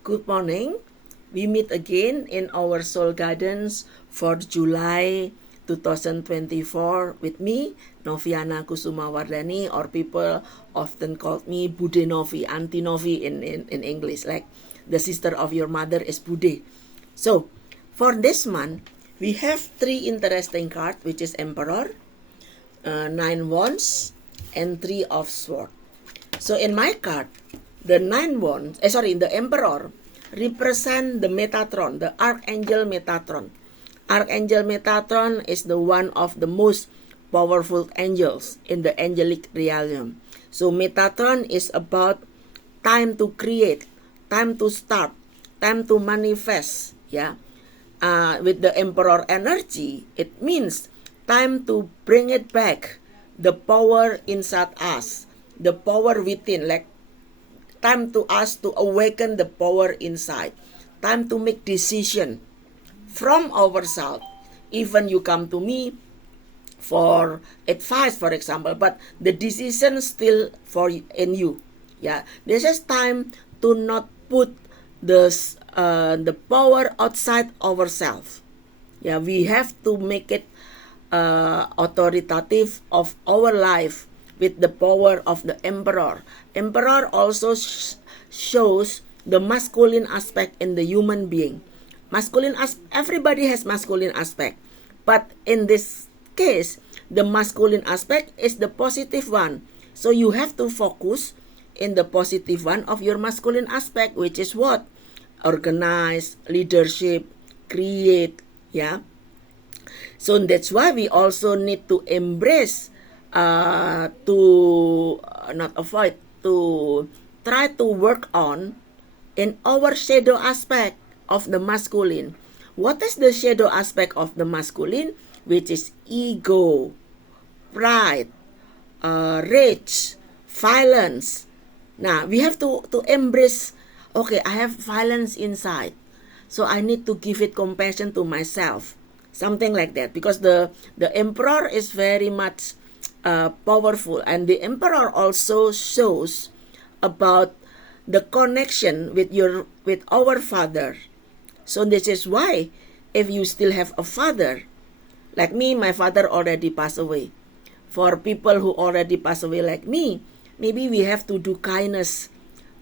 Good morning. We meet again in our Soul Gardens for July 2024 with me, Noviana Kusumawardani, or people often call me Bude Novi, Auntie Novi in English, like the sister of your mother is Bude. So, for this month, we have three interesting cards, which is Emperor, Nine Wands, and Three of Swords. So in my card, the the Emperor represent the Metatron, the Archangel Metatron. Archangel Metatron is the one of the most powerful angels in the angelic realm. So Metatron is about time to create, time to start, time to manifest. With the Emperor energy, it means time to bring it back, the power inside us, the power within, like time to us to awaken the power inside, time to make decision from ourselves. Even you come to me for advice, for example, but the decision still in you. This is time to not put the power outside ourselves. We have to make it authoritative of our life with the power of the Emperor. Emperor also shows the masculine aspect in the human being. Everybody has masculine aspect, but in this case, the masculine aspect is the positive one. So you have to focus in the positive one of your masculine aspect, which is what? Organize, leadership, create, So that's why we also need to embrace, to try to work on in our shadow aspect of the masculine. What is the shadow aspect of the masculine? Which is ego, pride, rage, violence. Now, we have to embrace, okay, I have violence inside, so I need to give it compassion to myself. Something like that, because the Emperor is very much powerful, and the Emperor also shows about the connection with our father. So this is why, if you still have a father, like me, my father already passed away. For people who already passed away like me, maybe we have to do kindness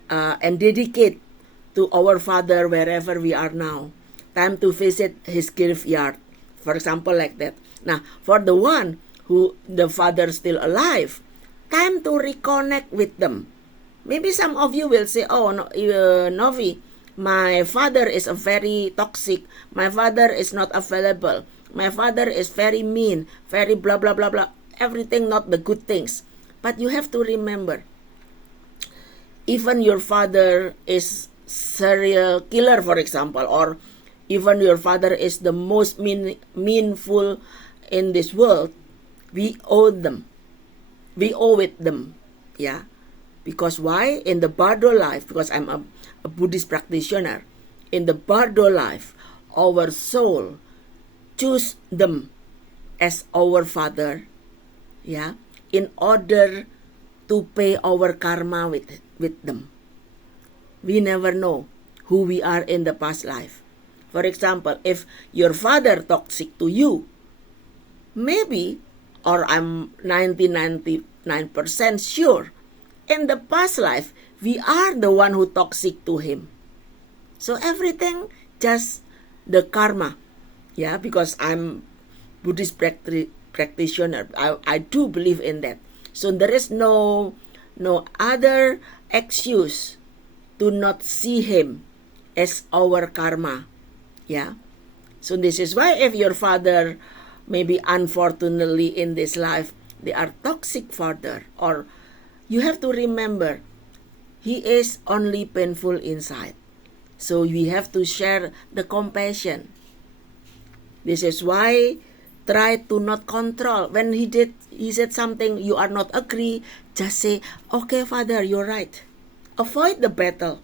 and dedicate to our father wherever we are now. Time to visit his graveyard, for example, like that. Now, for the one who the father still alive, time to reconnect with them. Maybe some of you will say, oh, no, Novi, my father is a very toxic. My father is not available. My father is very mean, very blah, blah, blah, blah. Everything not the good things. But you have to remember, even your father is serial killer, for example, or even your father is the most meanful in this world, we owe them. We owe it them. Because why? In the Bardo life, because I'm a Buddhist practitioner, in the Bardo life, our soul choose them as our father, in order to pay our karma with them. We never know who we are in the past life. For example, if your father toxic to you, maybe, or I'm 99% sure, in the past life, we are the one who toxic to him. So everything just the karma. Because I'm Buddhist practitioner. I do believe in that. So there is no other excuse to not see him as our karma. So this is why, if your father, maybe unfortunately in this life, they are toxic father, or you have to remember, he is only painful inside. So we have to share the compassion. This is why try to not control. When he said something you are not agree, just say, okay, father, you're right. Avoid the battle.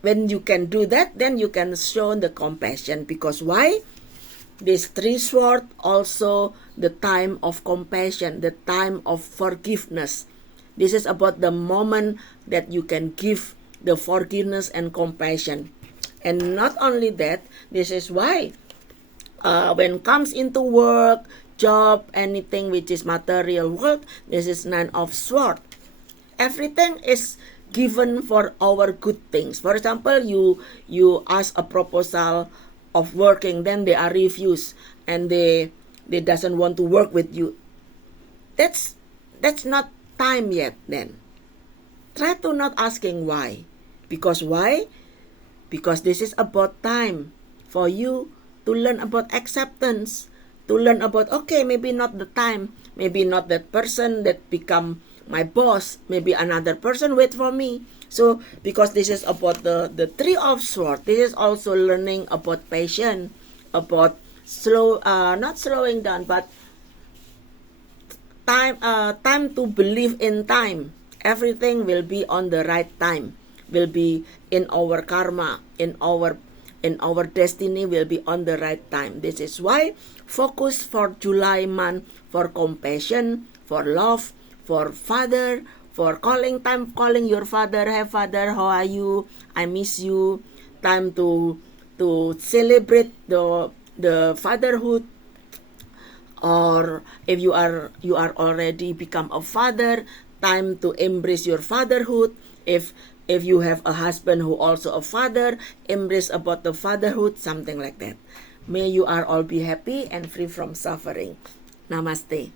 When you can do that, then you can show the compassion. Because why? This three sword also the time of compassion, the time of forgiveness. This is about the moment that you can give the forgiveness and compassion. And not only that, this is why when comes into work, job, anything which is material world, this is Nine of Swords. Everything is given for our good things. For example, you ask a proposal of working, then they are refused, and they doesn't want to work with you. That's not time yet. Then try to not asking why, because why? Because this is about time for you to learn about acceptance, to learn about, okay, maybe not the time, maybe not that person that become my boss, maybe another person wait for me. So because this is about the Three of Swords, this is also learning about patience, about not slowing down, but time to believe in time. Everything will be on the right time, will be in our karma, in our destiny, will be on the right time. This is why focus for July month for compassion, for love, for father, for calling your father. Hey father, how are you? I miss you. Time to celebrate the fatherhood. Or if you are already become a father, time to embrace your fatherhood. If you have a husband who also a father, embrace about the fatherhood, something like that. May you are all be happy and free from suffering. Namaste.